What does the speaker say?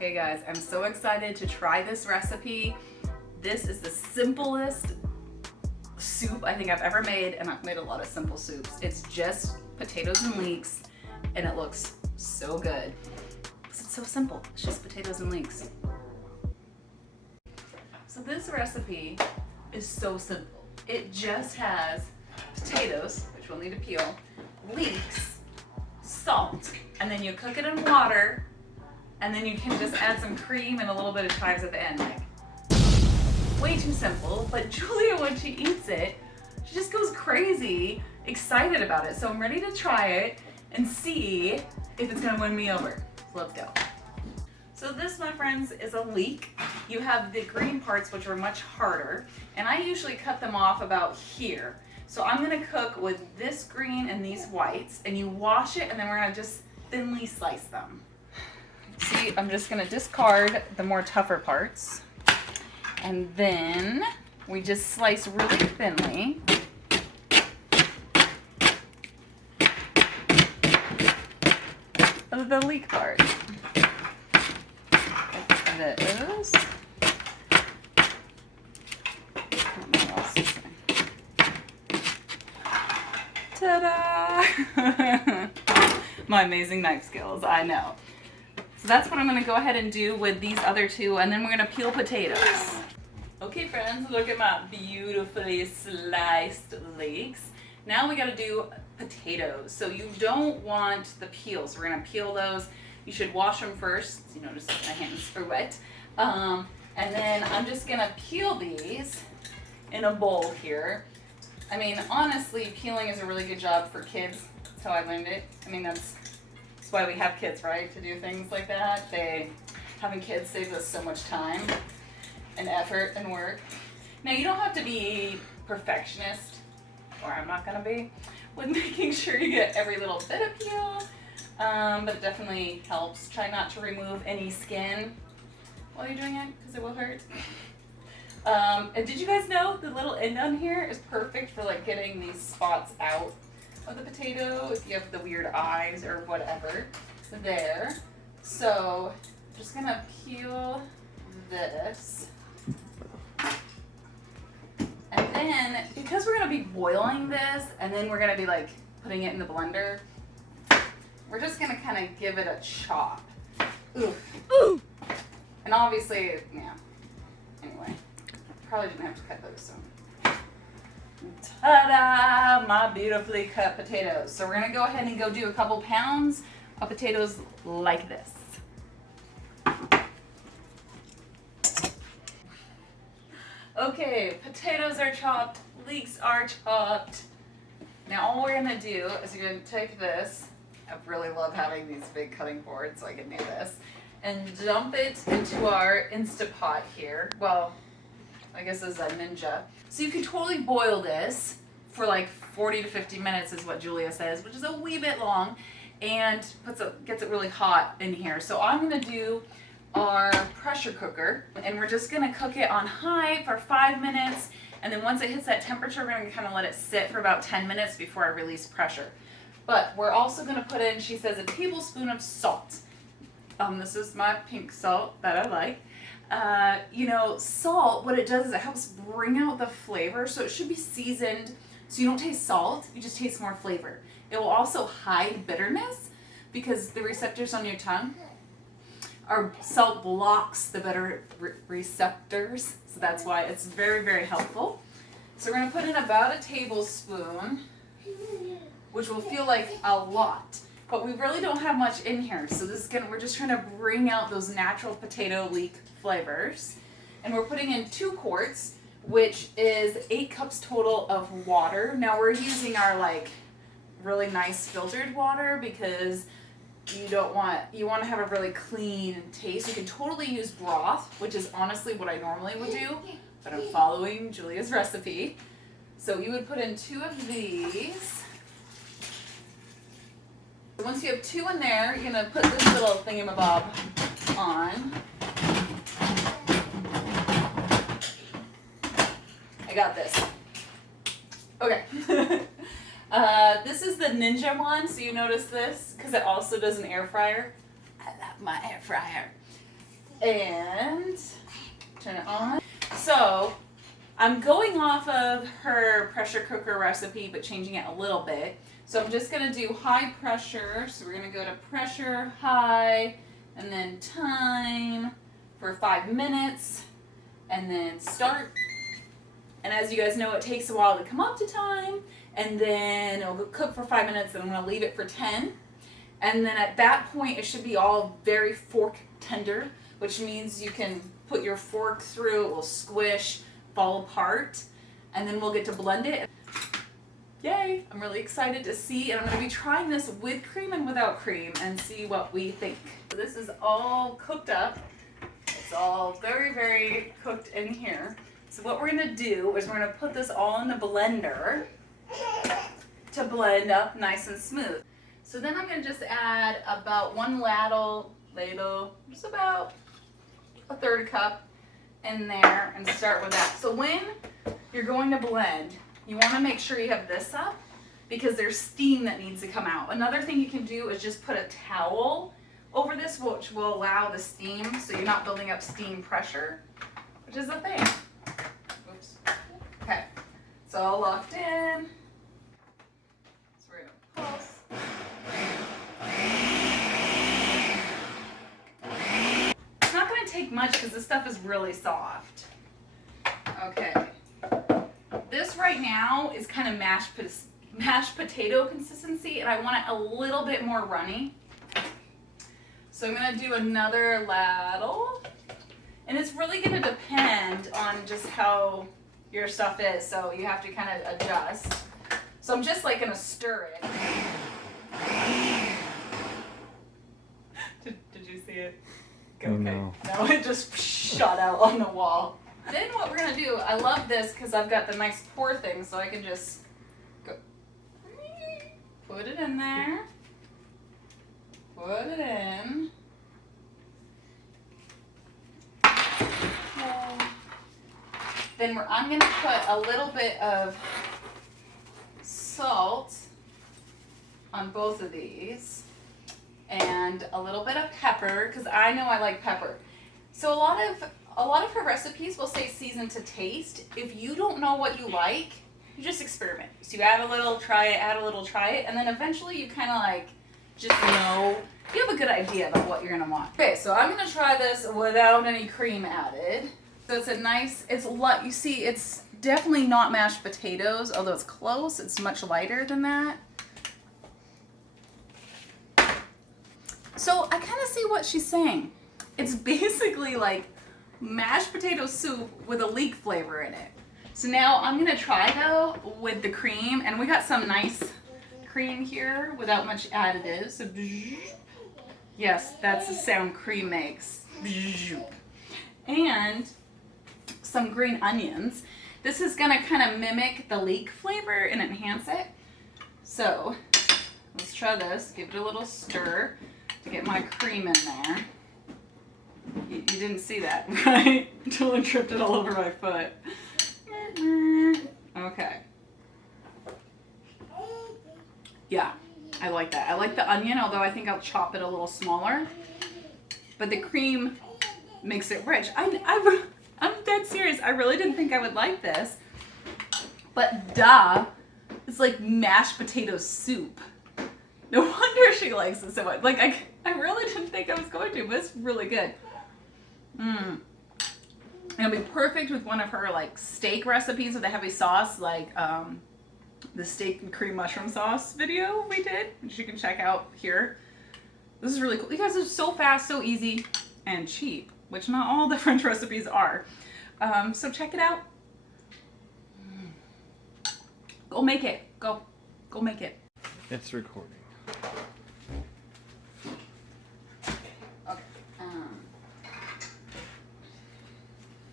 Hey guys, I'm so excited to try this recipe. This is the simplest soup I think I've ever made, and I've made a lot of simple soups. It's just potatoes and leeks, and it looks so good. It's so simple. It's just potatoes and leeks. So this recipe is so simple. It just has potatoes, which we'll need to peel, leeks, salt, and then you cook it in water, and then you can just add some cream and a little bit of chives at the end. Like, way too simple, but Julia, when she eats it, she just goes crazy, excited about it. So I'm ready to try it and see if it's gonna win me over. So let's go. So this, my friends, is a leek. You have the green parts, which are much harder, and I usually cut them off about here. So I'm gonna cook with this green and these whites, and you wash it, and then we're gonna just thinly slice them. See, I'm just gonna discard the more tougher parts, and then we just slice really thinly. Of the leek part. Like this. Ta-da! My amazing knife skills, I know. So that's what I'm gonna go ahead and do with these other two, and then we're gonna peel potatoes. Okay friends, look at my beautifully sliced leeks. Now we gotta do potatoes. So you don't want the peels. We're gonna peel those. You should wash them first. You notice that my hands are wet. And then I'm just gonna peel these in a bowl here. I mean, honestly, peeling is a really good job for kids. That's how I learned it. I mean, that's why we have kids, right? To do things like that. Having kids saves us so much time and effort and work. Now, you don't have to be perfectionist, or I'm not gonna be, with making sure you get every little bit of peel, but it definitely helps. Try not to remove any skin while you're doing it, because it will hurt. And did you guys know the little end on here is perfect for like getting these spots out of the potato if you have the weird eyes or whatever there. So I'm just gonna peel this. And then, because we're gonna be boiling this and then we're gonna be like putting it in the blender, we're just gonna kind of give it a chop. Ooh. And obviously, yeah, anyway, probably didn't have to cut those, so. Ta-da! My beautifully cut potatoes. So we're gonna go ahead and go do a couple pounds of potatoes like this. Okay, potatoes are chopped, leeks are chopped. Now all we're gonna do is you're gonna take this, I really love having these big cutting boards so I can do this, and dump it into our Instapot here. Well, I guess this is a Ninja. So you can totally boil this for like 40 to 50 minutes is what Julia says, which is a wee bit long, and gets it really hot in here. So I'm gonna do our pressure cooker, and we're just gonna cook it on high for 5 minutes, and then once it hits that temperature, we're gonna kind of let it sit for about 10 minutes before I release pressure. But we're also gonna put in, she says, a tablespoon of salt. This is my pink salt that I like. You know, salt, what it does is it helps bring out the flavor, so it should be seasoned so you don't taste salt, you just taste more flavor. It will also hide bitterness because the receptors on your tongue, our salt blocks the bitter receptors, so that's why it's very, very helpful. So we're gonna put in about a tablespoon, which will feel like a lot. But we really don't have much in here, so we're just trying to bring out those natural potato leek flavors. And we're putting in 2 quarts, which is 8 cups total of water. Now we're using our like really nice filtered water because you want to have a really clean taste. You can totally use broth, which is honestly what I normally would do, but I'm following Julia's recipe. So you would put in 2 of these. Once you have 2 in there, you're gonna put this little thingamabob on. I got this. Okay. This is the Ninja one, so you notice this, because it also does an air fryer. I love my air fryer. And turn it on. So I'm going off of her pressure cooker recipe, but changing it a little bit. So I'm just going to do high pressure. So we're going to go to pressure, high, and then time for 5 minutes, and then start. And as you guys know, it takes a while to come up to time, and then it'll cook for 5 minutes, and I'm going to leave it for 10. And then at that point, it should be all very fork tender, which means you can put your fork through, it will squish, fall apart, and then we'll get to blend it. Yay! I'm really excited to see, and I'm going to be trying this with cream and without cream and see what we think. So this is all cooked up. It's all very, very cooked in here. So what we're going to do is we're going to put this all in the blender to blend up nice and smooth. So then I'm going to just add about 1 ladle, just about a 1/3 cup in there and start with that. So when you're going to blend, you want to make sure you have this up because there's steam that needs to come out. Another thing you can do is just put a towel over this, which will allow the steam so you're not building up steam pressure, which is a thing. Oops. Okay, it's all locked in. So we're going to pulse. It's not going to take much because this stuff is really soft. Okay. This right now is kind of mashed potato consistency, and I want it a little bit more runny. So I'm going to do another ladle, and it's really going to depend on just how your stuff is, so you have to kind of adjust. So I'm just like going to stir it. Did you see it? Okay. No, it just shot out on the wall. Then what we're going to do, I love this because I've got the nice pour thing, so I can just go, put it in there, put it in. Okay. Then I'm going to put a little bit of salt on both of these and a little bit of pepper because I know I like pepper. So a lot of her recipes will say season to taste. If you don't know what you like, you just experiment. So you add a little, try it, add a little, try it, and then eventually you kind of like just know, you have a good idea about what you're gonna want. Okay, so I'm gonna try this without any cream added. So it's a nice, you see it's definitely not mashed potatoes, although it's close, it's much lighter than that. So I kind of see what she's saying. It's basically like mashed potato soup with a leek flavor in it. So now I'm gonna try though with the cream, and we got some nice cream here without much additives. So, yes, that's the sound cream makes. And some green onions. This is gonna kind of mimic the leek flavor and enhance it. So let's try this. Give it a little stir to get my cream in there. You didn't see that, right? Until I tripped it all over my foot. Okay. Yeah, I like that. I like the onion, although I think I'll chop it a little smaller. But the cream makes it rich. I'm dead serious. I really didn't think I would like this. But duh, it's like mashed potato soup. No wonder she likes it so much. Like, I really didn't think I was going to, but it's really good. It'll be perfect with one of her like steak recipes with a heavy sauce, like the steak and cream mushroom sauce video we did, which you can check out here. This is really cool. You guys, it's so fast, so easy, and cheap, which not all the French recipes are. So check it out. Go make it. Go make it. it's recording.